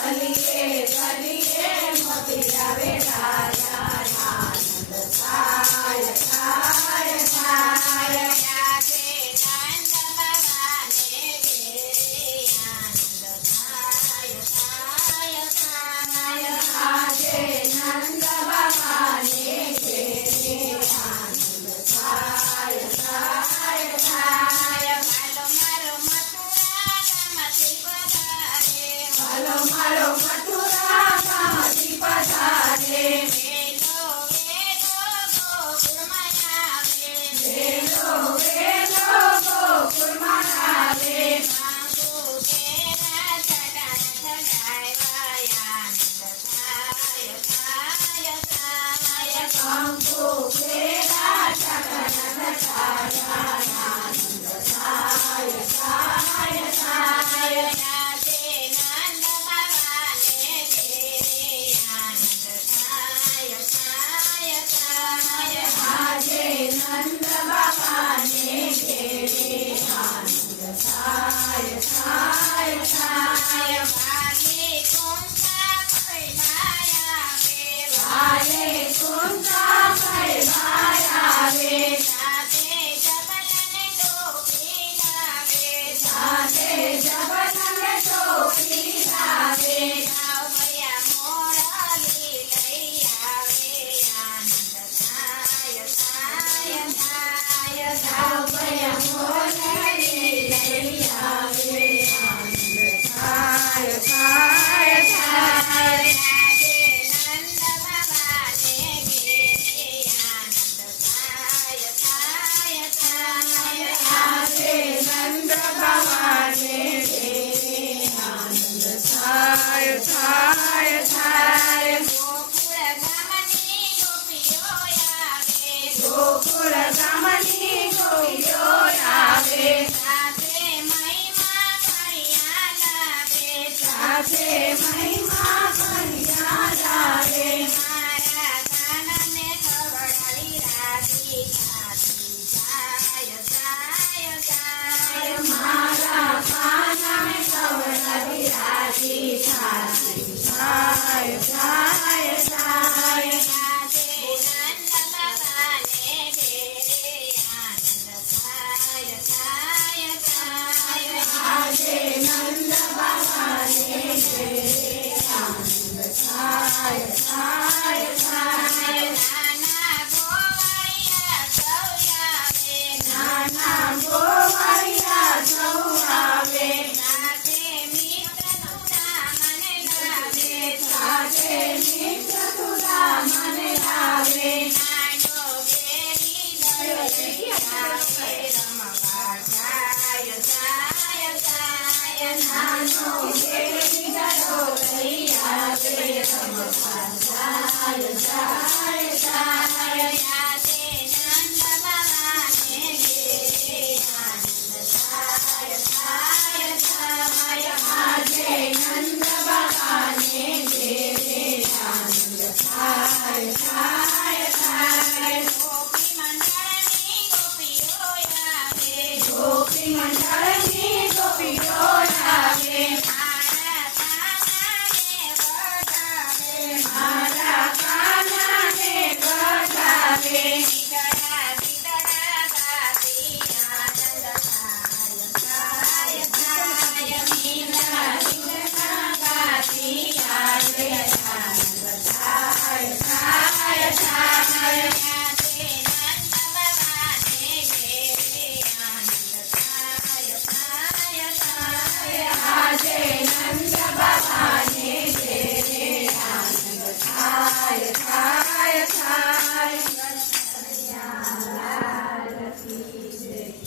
Valley, Valley. रे महिमा कन्या रे નાનો